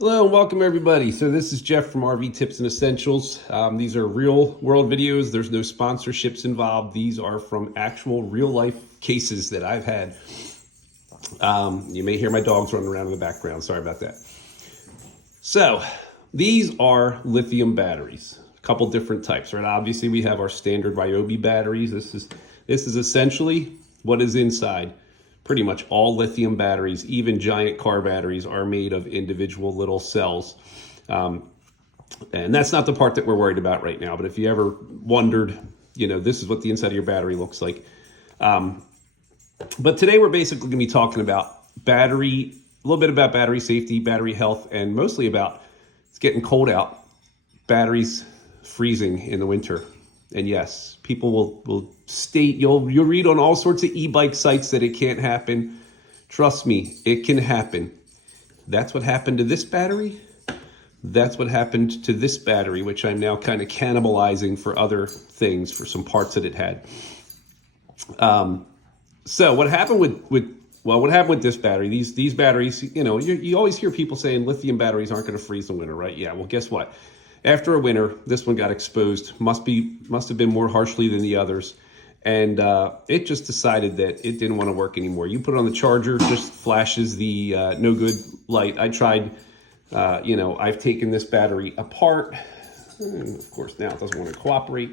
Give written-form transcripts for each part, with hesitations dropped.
Hello and welcome everybody. So this is Jeff from RV Tips and Essentials. These are real world videos. There's no sponsorships involved. These are from actual real life cases that I've had. You may hear my dogs running around in the background. Sorry about that. So these are lithium batteries. A couple different types, right? Obviously we have our standard Ryobi batteries. This is essentially what is inside. Pretty much all lithium batteries, even giant car batteries, are made of individual little cells. And that's not the part that we're worried about right now. But if you ever wondered, this is what the inside of your battery looks like. But today we're basically going to be talking about a little bit about battery safety, battery health, and mostly about it's getting cold out, batteries freezing in the winter. And yes, people will state, you'll read on all sorts of e-bike sites that it can't happen. Trust me, it can happen. That's what happened to this battery. That's what happened to this battery, which I'm now kind of cannibalizing for other things, for some parts that it had. So what happened with this battery, these batteries, you always hear people saying lithium batteries aren't going to freeze in winter, right? Yeah, well, guess what? After a winter, this one got exposed, must have been more harshly than the others. And it just decided that it didn't want to work anymore. You put it on the charger, just flashes the no good light. I tried, I've taken this battery apart. And of course, now it doesn't want to cooperate.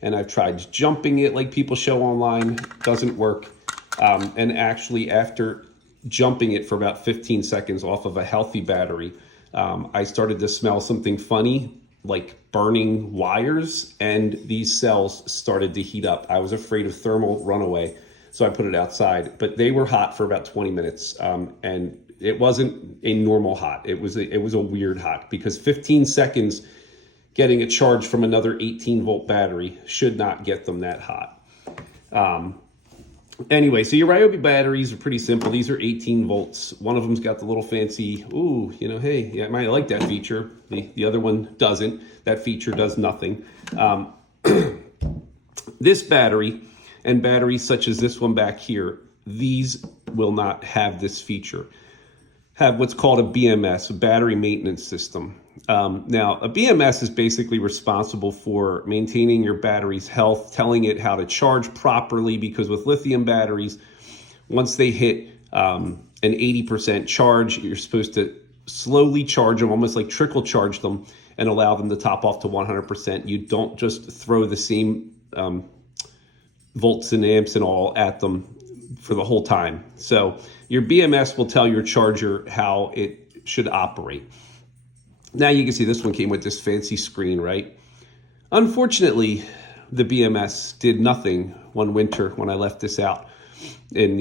And I've tried jumping it like people show online, doesn't work. And actually, after jumping it for about 15 seconds off of a healthy battery, I started to smell something funny, like burning wires, and these cells started to heat up. I was afraid of thermal runaway, so I put it outside. But they were hot for about 20 minutes, and it wasn't a normal hot. It was a weird hot, because 15 seconds getting a charge from another 18-volt battery should not get them that hot. Anyway, so your Ryobi batteries are pretty simple. These are 18 volts. One of them's got the little fancy, hey, yeah, I might like that feature. The other one doesn't. That feature does nothing. This battery and batteries such as this one back here, these will not have this feature. Have what's called a BMS, a battery maintenance system. Now, a BMS is basically responsible for maintaining your battery's health, telling it how to charge properly, because with lithium batteries, once they hit an 80% charge, you're supposed to slowly charge them, almost like trickle charge them, and allow them to top off to 100%. You don't just throw the same volts and amps and all at them for the whole time. So your BMS will tell your charger how it should operate. Now you can see this one came with this fancy screen, right? Unfortunately, the BMS did nothing one winter when I left this out in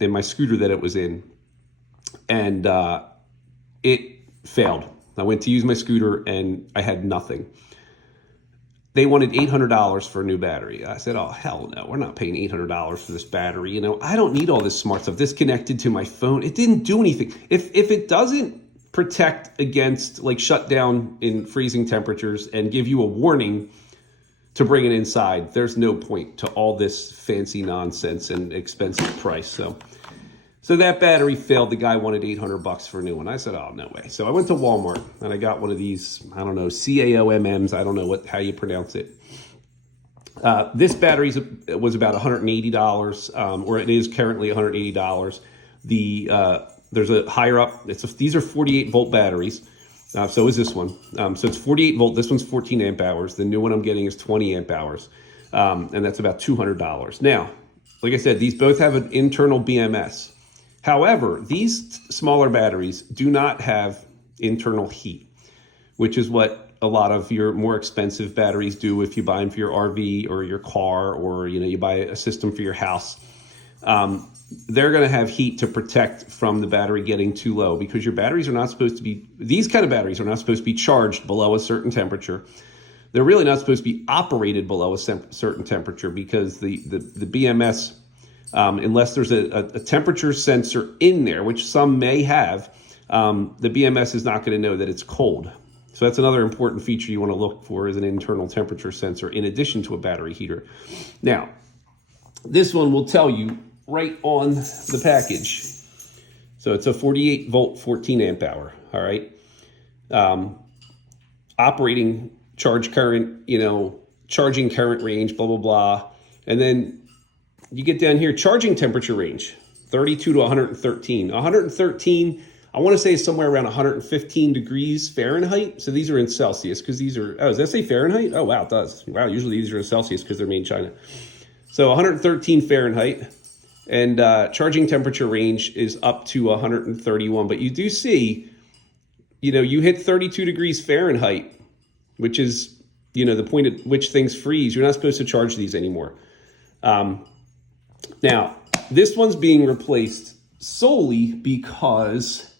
my scooter that it was in, and it failed. I went to use my scooter and I had nothing. They wanted $800 for a new battery. I said, oh, hell no, we're not paying $800 for this battery. I don't need all this smart stuff. This connected to my phone. It didn't do anything. If it doesn't protect against like shutdown in freezing temperatures and give you a warning to bring it inside, there's no point to all this fancy nonsense and expensive price. So that battery failed. The guy wanted $800 for a new one. I said, oh, no way. So I went to Walmart and I got one of these, I don't know, CAOMMs. I don't know how you pronounce it. This battery was about $180, or it is currently $180. There's a higher up, these are 48 volt batteries. So is this one. So it's 48 volt. This one's 14 amp hours. The new one I'm getting is 20 amp hours. And that's about $200. Now, like I said, these both have an internal BMS. However, these smaller batteries do not have internal heat, which is what a lot of your more expensive batteries do if you buy them for your RV or your car, or you buy a system for your house. They're going to have heat to protect from the battery getting too low, because your batteries are not supposed to be, these kind of batteries are not supposed to be charged below a certain temperature. They're really not supposed to be operated below a certain temperature, because the BMS, unless there's a temperature sensor in there, which some may have, the BMS is not going to know that it's cold. So that's another important feature you want to look for, is an internal temperature sensor in addition to a battery heater. Now, this one will tell you right on the package. So it's a 48 volt, 14 amp hour. All right. Operating charge current, charging current range, blah, blah, blah. And then you get down here, charging temperature range, 32 to 113. 113, I want to say is somewhere around 115 degrees Fahrenheit. So these are in Celsius because these are, does that say Fahrenheit? Oh, wow, it does. Wow, usually these are in Celsius because they're made in China. So 113 Fahrenheit, and charging temperature range is up to 131. But you do see, you hit 32 degrees Fahrenheit, which is, the point at which things freeze. You're not supposed to charge these anymore. Now, this one's being replaced solely because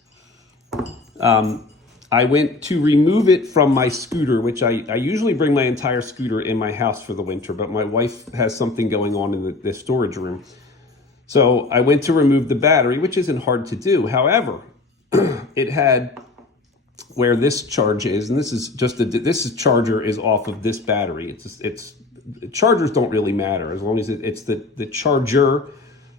I went to remove it from my scooter, which I usually bring my entire scooter in my house for the winter, but my wife has something going on in the storage room. So I went to remove the battery, which isn't hard to do. However, it had where this charge is, and this is just this charger is off of this battery. It's chargers don't really matter as long as it's the charger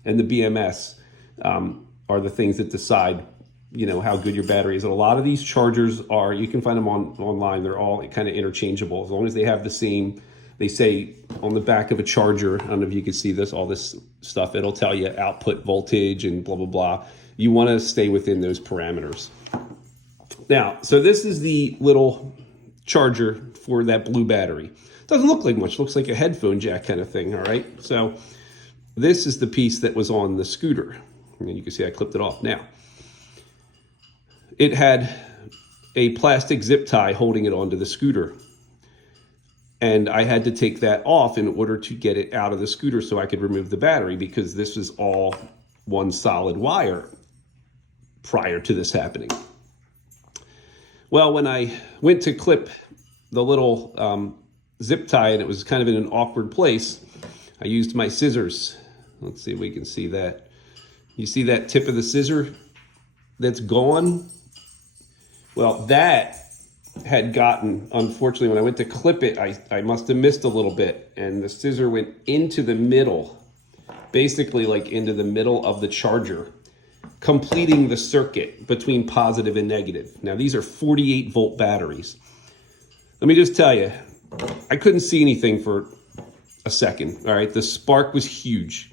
and the BMS are the things that decide how good your battery is. And a lot of these chargers are, you can find them online. They're all kind of interchangeable as long as they have the same. They say on the back of a charger, I don't know if you can see this, all this stuff, it'll tell you output voltage and blah, blah, blah. You want to stay within those parameters. Now, so this is the little charger for that blue battery. Doesn't look like much, looks like a headphone jack kind of thing, all right? So this is the piece that was on the scooter. And you can see I clipped it off. Now, it had a plastic zip tie holding it onto the scooter. And I had to take that off in order to get it out of the scooter so I could remove the battery, because this was all one solid wire prior to this happening. Well, when I went to clip the little zip tie and it was kind of in an awkward place, I used my scissors. Let's see if we can see that. You see that tip of the scissor that's gone? Well, that had gotten, unfortunately, when I went to clip it, I must have missed a little bit, and the scissor went into the middle, basically like into the middle of the charger, completing the circuit between positive and negative. Now, these are 48 volt batteries. Let me just tell you, I couldn't see anything for a second, all right? The spark was huge.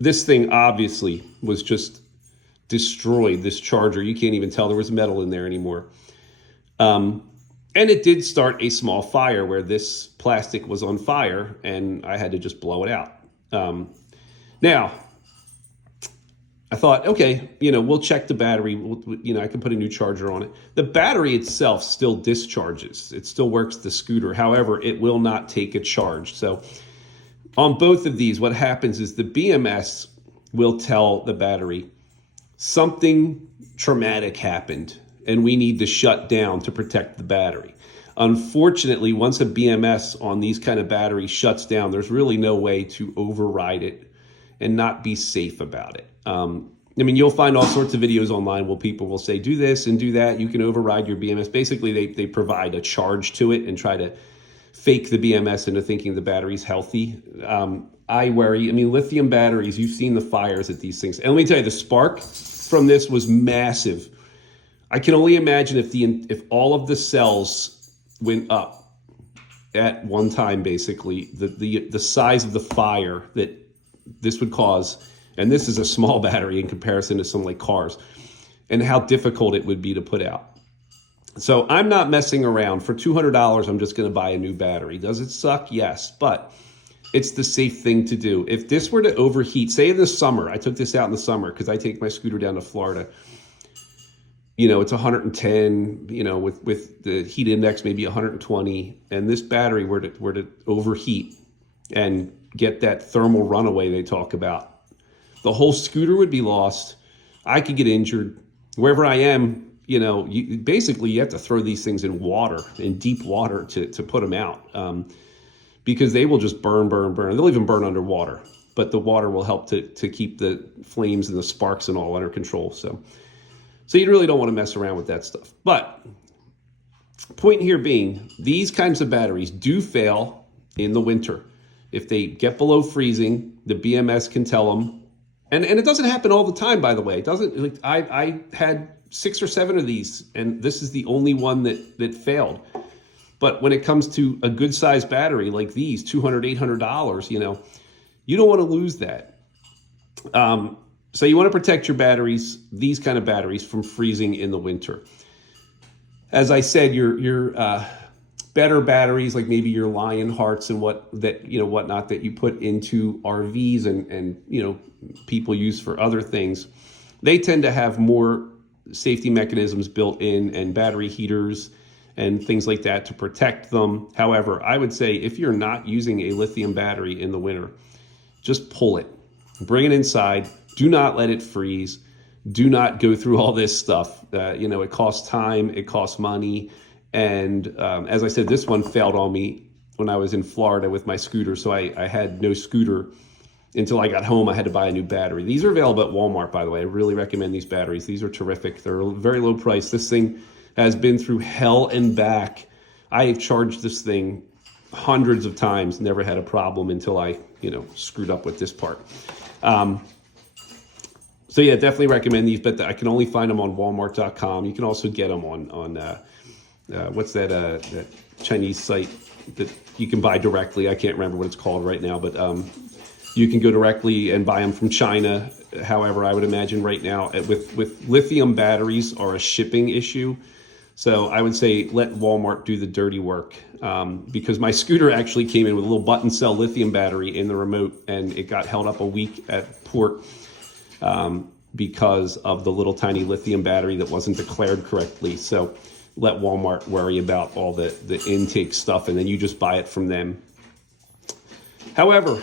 This thing obviously was just destroyed, this charger. You can't even tell there was metal in there anymore. And it did start a small fire where this plastic was on fire and I had to just blow it out. Now, I thought, okay, we'll check the battery. I can put a new charger on it. The battery itself still discharges. It still works the scooter. However, it will not take a charge. So on both of these, what happens is the BMS will tell the battery something traumatic happened and we need to shut down to protect the battery. Unfortunately, once a BMS on these kind of batteries shuts down, there's really no way to override it and not be safe about it. You'll find all sorts of videos online where people will say, do this and do that. You can override your BMS. Basically, they provide a charge to it and try to fake the BMS into thinking the battery's healthy. I worry. Lithium batteries, you've seen the fires at these things. And let me tell you, the spark from this was massive. I can only imagine if all of the cells went up at one time, basically, the size of the fire that this would cause. And this is a small battery in comparison to some like cars, and how difficult it would be to put out. So I'm not messing around. For $200, I'm just going to buy a new battery. Does it suck? Yes, but it's the safe thing to do. If this were to overheat, say in the summer, I took this out in the summer because I take my scooter down to Florida. It's 110, with the heat index maybe 120, and this battery were to overheat and get that thermal runaway they talk about, the whole scooter would be lost. I could get injured. Wherever I am, you have to throw these things in water, in deep water to put them out, because they will just burn. They'll even burn underwater, but the water will help to keep the flames and the sparks and all under control. So you really don't want to mess around with that stuff. But point here being, these kinds of batteries do fail in the winter. If they get below freezing, the BMS can tell them, And it doesn't happen all the time, by the way. It doesn't, like, I had 6 or 7 of these, and this is the only one that failed. But when it comes to a good sized battery like these, $200, $800, you know, you don't want to lose that. So you want to protect your batteries, these kind of batteries, from freezing in the winter. As I said, your better batteries, like maybe your Lionhearts and whatnot that you put into RVs and you know, people use for other things, they tend to have more safety mechanisms built in and battery heaters and things like that to protect them. However, I would say if you're not using a lithium battery in the winter, just pull it, bring it inside. Do not let it freeze. Do not go through all this stuff. You know, it costs time, it costs money. And as I said, this one failed on me when I was in Florida with my scooter. So I had no scooter until I got home. I had to buy a new battery. These are available at Walmart, by the way. I really recommend these batteries. These are terrific. They're very low price. This thing has been through hell and back. I have charged this thing hundreds of times, never had a problem until I, you know, screwed up with this part. So yeah, definitely recommend these, but I can only find them on Walmart.com. You can also get them on what's that Chinese site that you can buy directly. I can't remember what it's called right now, but you can go directly and buy them from China. However, I would imagine right now with lithium batteries are a shipping issue. So I would say let Walmart do the dirty work, because my scooter actually came in with a little button cell lithium battery in the remote, and it got held up a week at port because of the little tiny lithium battery that wasn't declared correctly. So let Walmart worry about all the intake stuff, and then you just buy it from them. However,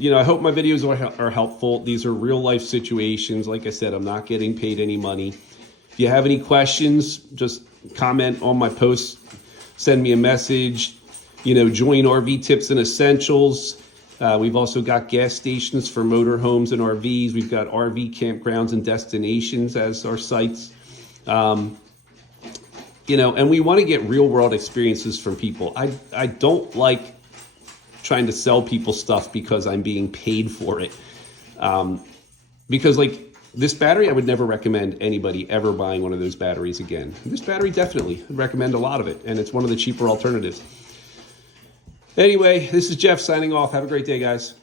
you know, I hope my videos are helpful. These are real life situations. Like I said, I'm not getting paid any money. If you have any questions, just comment on my posts, send me a message, you know, join RV Tips and Essentials. We've also got gas stations for motorhomes and RVs. We've got RV campgrounds and destinations as our sites. You know, and we want to get real world experiences from people. I don't like trying to sell people stuff because I'm being paid for it. Because like this battery, I would never recommend anybody ever buying one of those batteries again. This battery, definitely I'd recommend a lot of it. And it's one of the cheaper alternatives. Anyway, this is Jeff signing off. Have a great day, guys.